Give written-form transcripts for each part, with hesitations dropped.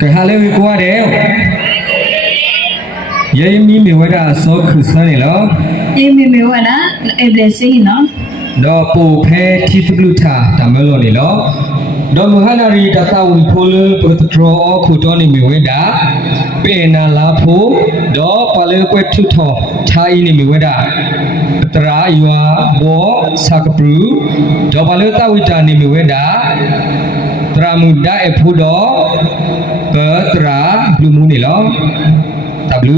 cái hai lê qua đều vậy mi mình quay ra số khử sao này lo em mi quay đó em để xin nó đó bộ phe thi tục lưu thả tạm lo này lo đó mưa hà nari đã tao un phô bớt trò khu đó này mình quay đã bên là phô đó pa lê quay thu thọ thai này mình quay đã tra yua bo sakapru đó pa lê tao ita này mình quay đã tra muda epu đó tra blue moon này lo tablu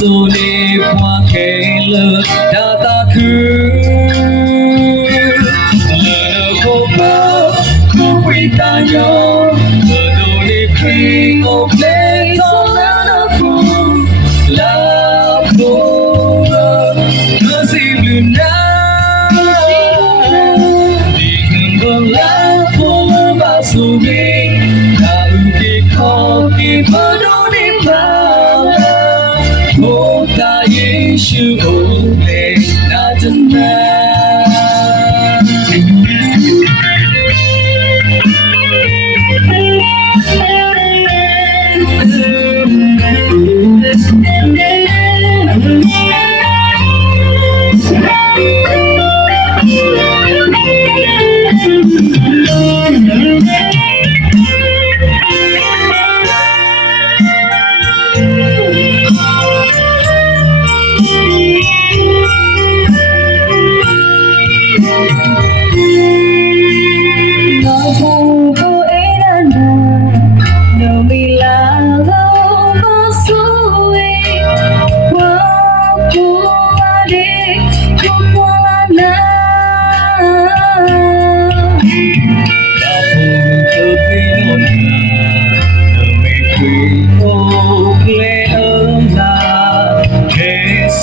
su đi qua kề lơ đã ta khứ lơ cô bơ cô quy ta nhớ lơ đồ đi khi ô lê cho lơ cô là cô lơ gì lươn na đi gần gần lá cô lơ ba su đi đã ưu kỳ khó kỳ bơ đồ đi vào ta Yesu ole na tana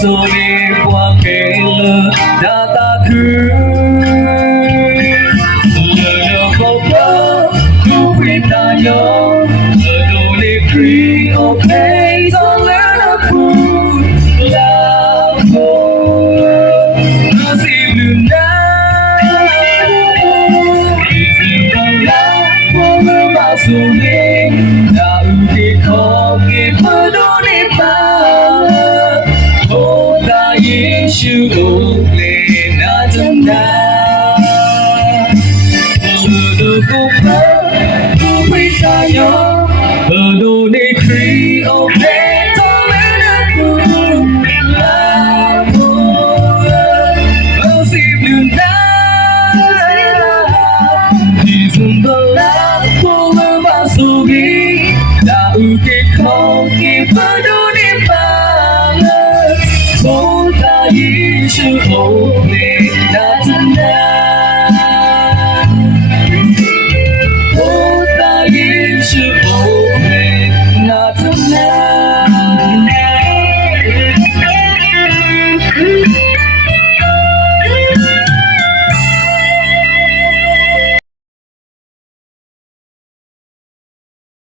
su đi qua kề lơ đã ta khứ lơ đâu có bơ tu quy ta nhớ lơ đồ đi khi ok do lẽ là phụ là phụ nó gì lươn đá đi dừng bằng lá phố lơ ba su đi đã ưu kỳ khó kịp mơ đô đi ba Yesu ole na tana Bơ cô bơ cô quy ta nhớ Bơ đồ đi khi ole cho lẽ là cô là cô Bơ dịp lươn đá Thì dùng bơ lá cô lơ ba su ghi đã ưu kỳ không kịp bơ đồ đi ba Yesu ole